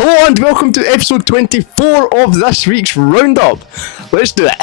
Hello and welcome to episode 24 of this week's Roundup. Let's do it.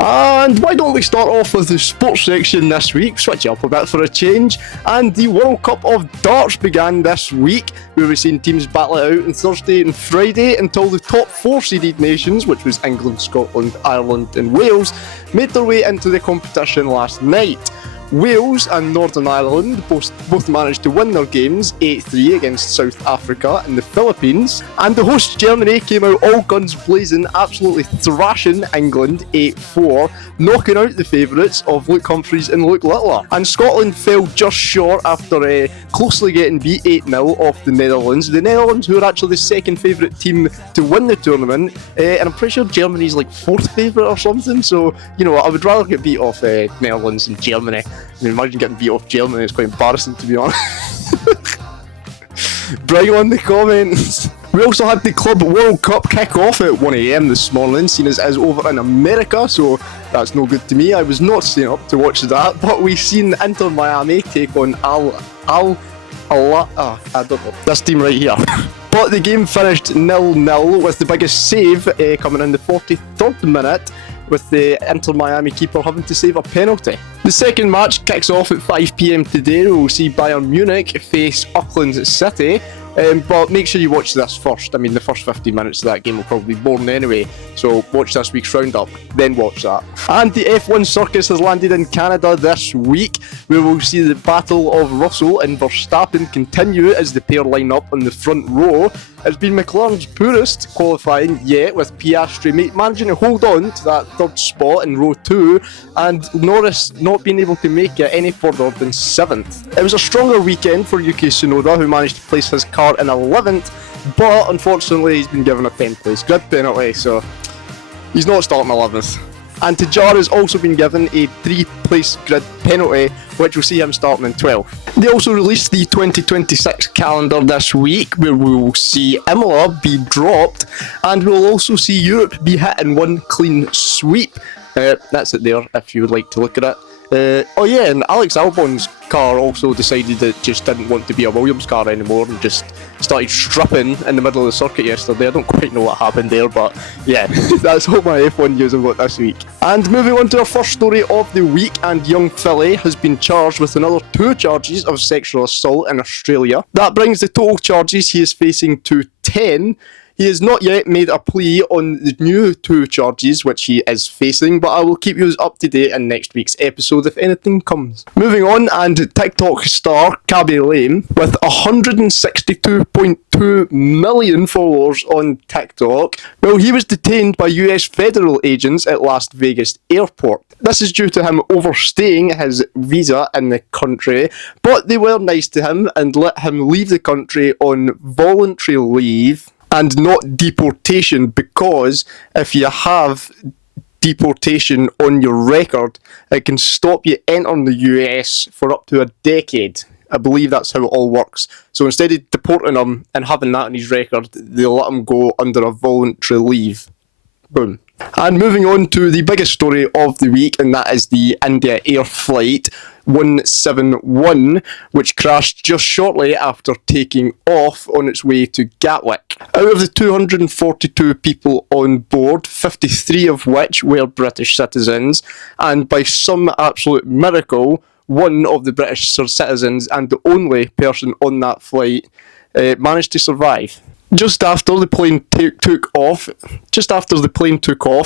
And why don't we start off with the sports section this week, switch it up a bit for a change, and the World Cup of Darts began this week, where we've seen teams battle it out on Thursday and Friday until the top four seeded nations, which was England, Scotland, Ireland and Wales, made their way into the competition last night. Wales and Northern Ireland both managed to win their games 8-3 against South Africa and the Philippines, and the hosts Germany came out all guns blazing, absolutely thrashing England 8-4, knocking out the favourites of Luke Humphries and Luke Littler. And Scotland fell just short after closely getting beat 8-0 off the Netherlands. The Netherlands, who are actually the second favourite team to win the tournament, and I'm pretty sure Germany's like fourth favourite or something, so you know I would rather get beat off Netherlands than Germany. I mean, imagine getting beat off Germany, it's quite embarrassing to be honest. Bring on the comments. We also had the Club World Cup kick off at 1 AM this morning, seen as over in America, so that's no good to me. I was not staying up to watch that, but we've seen Inter Miami take on I don't know, this team right here. But the game finished 0-0 with the biggest save coming in the 43rd minute, with the Inter Miami keeper having to save a penalty. The second match kicks off at 5 PM today. We'll see Bayern Munich face Auckland City, but make sure you watch this first. I mean, the first 15 minutes of that game will probably be boring anyway, so watch this week's Roundup, then watch that. And the F1 circus has landed in Canada this week, where we'll see the battle of Russell and Verstappen continue as the pair line up on the front row. It's been McLaren's poorest qualifying yet, with Piastri managing to hold on to that third spot in row 2, and Norris not being able to make it any further than 7th. It was a stronger weekend for Yuki Tsunoda, who managed to place his car in 11th, but unfortunately he's been given a 10th place grid penalty, so he's not starting 11th. And Tajar has also been given a 3-place grid penalty, which will see him starting in 12th. They also released the 2026 calendar this week, where we will see Imola be dropped, and we'll also see Europe be hit in one clean sweep. That's it there, if you would like to look at it. Oh yeah, and Alex Albon's car also decided it just didn't want to be a Williams car anymore and just started stripping in the middle of the circuit yesterday. I don't quite know what happened there, but yeah, that's all my F1 news I've got this week. And moving on to our first story of the week, and young Philly has been charged with another 2 charges of sexual assault in Australia. That brings the total charges he is facing to 10. He has not yet made a plea on the new 2 charges which he is facing, but I will keep you up to date in next week's episode if anything comes. Moving on, and TikTok star Khaby Lame, with 162.2 million followers on TikTok, well, he was detained by US federal agents at Las Vegas airport. This is due to him overstaying his visa in the country, but they were nice to him and let him leave the country on voluntary leave and not deportation, because if you have deportation on your record, it can stop you entering the US for up to a decade. I believe that's how it all works. So instead of deporting him and having that on his record, they'll let him go under a voluntary leave. Boom. And moving on to the biggest story of the week, and that is the India Air Flight 171, which crashed just shortly after taking off on its way to Gatwick. Out of the 242 people on board, 53 of which were British citizens, and by some absolute miracle, one of the British citizens and the only person on that flight managed to survive. Just after the plane took off,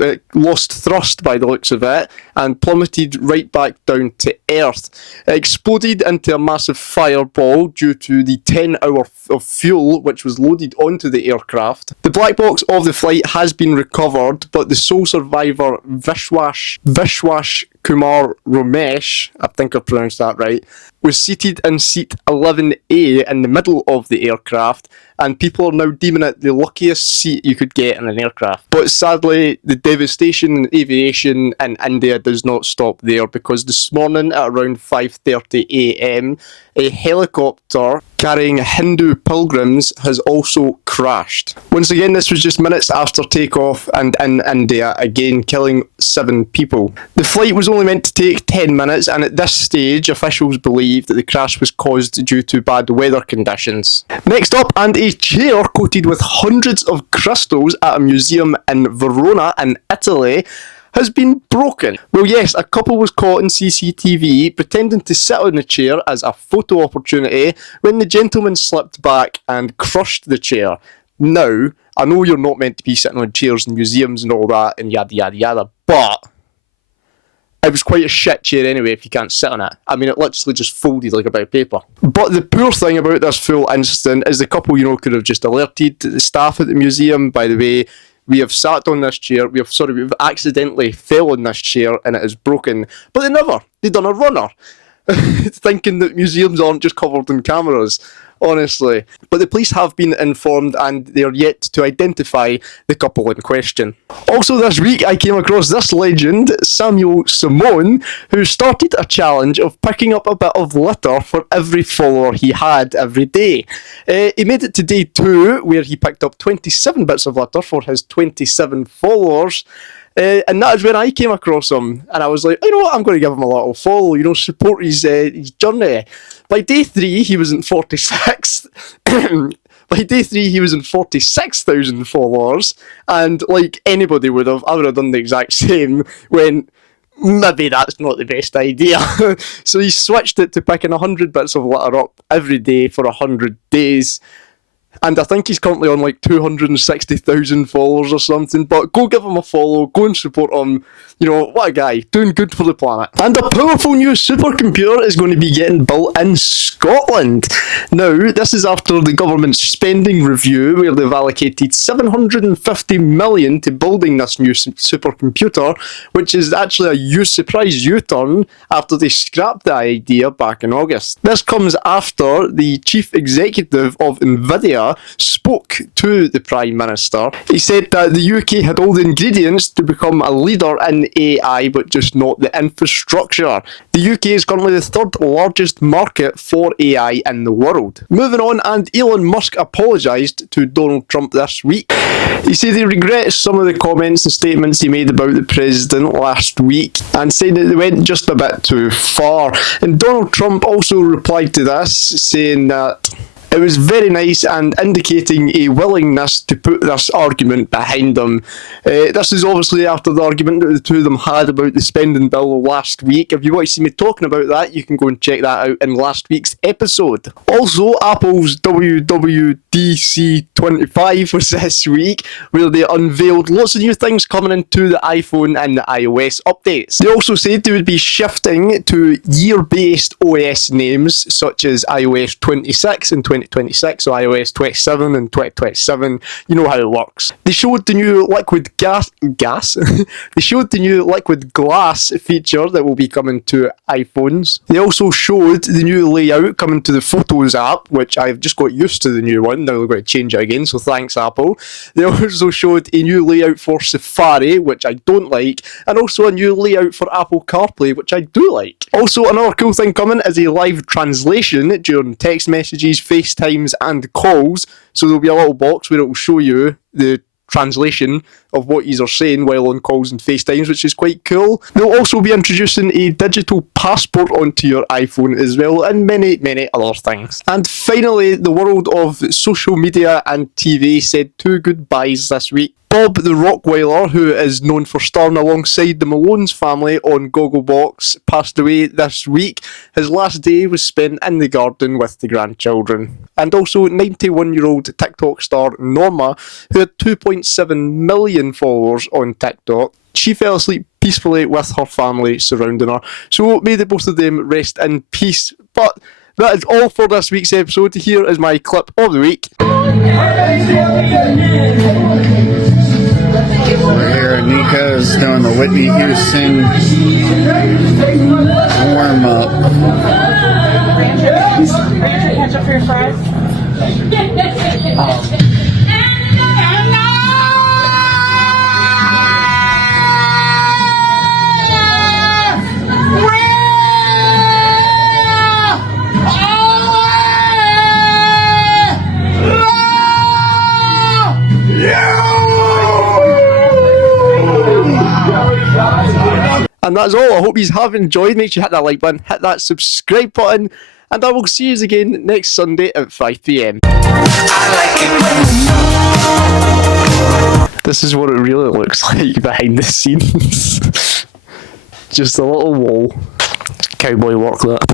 it lost thrust by the looks of it and plummeted right back down to earth. It exploded into a massive fireball due to the 10 hour of fuel which was loaded onto the aircraft. The black box of the flight has been recovered, but the sole survivor, Vishwash Kumar Ramesh, I think I pronounced that right, was seated in seat 11A in the middle of the aircraft, and people are now deeming it the luckiest seat you could get in an aircraft. But sadly, the devastation in aviation in India does not stop there, because this morning at around 5:30 AM, a helicopter carrying Hindu pilgrims has also crashed. Once again, this was just minutes after takeoff and in India, again killing 7 people. The flight was only meant to take 10 minutes, and at this stage, officials believe that the crash was caused due to bad weather conditions. Next up, and a chair coated with hundreds of crystals at a museum in Verona in Italy has been broken. Well, yes, a couple was caught in CCTV pretending to sit on the chair as a photo opportunity when the gentleman slipped back and crushed the chair. Now, I know you're not meant to be sitting on chairs in museums and all that and yada yada yada, but it was quite a shit chair anyway if you can't sit on it. I mean, it literally just folded like a bit of paper. But the poor thing about this full incident is the couple, could have just alerted the staff at the museum, by the way, we have sat on this chair, we've accidentally fell on this chair and it is broken. But they never. They done a runner. Thinking that museums aren't just covered in cameras, honestly. But the police have been informed and they are yet to identify the couple in question. Also this week I came across this legend, Samuel Simone, who started a challenge of picking up a bit of litter for every follower he had every day. He made it to day 2 where he picked up 27 bits of litter for his 27 followers. And that is when I came across him, and I was like, you know what, I'm going to give him a little follow, support his journey. By day 3, he was in 46. By day 3, he was in 46,000 followers, and like anybody would have, I would have done the exact same when maybe that's not the best idea. So he switched it to picking 100 bits of litter up every day for 100 days. And I think he's currently on like 260,000 followers or something. But go give him a follow, go and support him. What a guy, doing good for the planet. And a powerful new supercomputer is going to be getting built in Scotland. Now, this is after the government's spending review, where they've allocated 750 million to building this new supercomputer, which is actually a surprise U-turn after they scrapped the idea back in August. This comes after the chief executive of Nvidia spoke to the Prime Minister. He said that the UK had all the ingredients to become a leader in AI, but just not the infrastructure. The UK is currently the 3rd largest market for AI in the world. Moving on, and Elon Musk apologised to Donald Trump this week. He said he regrets some of the comments and statements he made about the president last week and said that they went just a bit too far. And Donald Trump also replied to this, saying that it was very nice and indicating a willingness to put this argument behind them. This is obviously after the argument that the two of them had about the spending bill last week. If you want to see me talking about that, you can go and check that out in last week's episode. Also, Apple's WWDC 25 was this week, where they unveiled lots of new things coming into the iPhone and the iOS updates. They also said they would be shifting to year-based OS names, such as iOS 26 and 2026, so iOS 27 and 2027. You know how it works. They showed the new liquid gas. They showed the new liquid glass feature that will be coming to iPhones. They also showed the new layout coming to the Photos app, which I've just got used to the new one. Now they're going to change it again, so thanks Apple. They also showed a new layout for Safari, which I don't like, and also a new layout for Apple CarPlay, which I do like. Also, another cool thing coming is a live translation during text messages, FaceTimes and calls. So there'll be a little box where it will show you the translation of what you are saying while on calls and FaceTimes, which is quite cool. They'll also be introducing a digital passport onto your iPhone as well, and many, many other things. And finally, the world of social media and TV said 2 goodbyes this week. Bob the Rockweiler, who is known for starring alongside the Malone's family on Gogglebox, passed away this week. His last day was spent in the garden with the grandchildren. And also 91-year-old TikTok star Norma, who had 2.7 million followers on TikTok. She fell asleep peacefully with her family surrounding her. So may the both of them rest in peace. But that is all for this week's episode. Here is my clip of the week. We're here at Nico's doing the Whitney Houston warm-up. Ketchup for your fries? And that's all. I hope you have enjoyed. Make sure you hit that like button, hit that subscribe button, and I will see you again next Sunday at 5 p.m. This is what it really looks like behind the scenes. Just a little wall. Cowboy work that.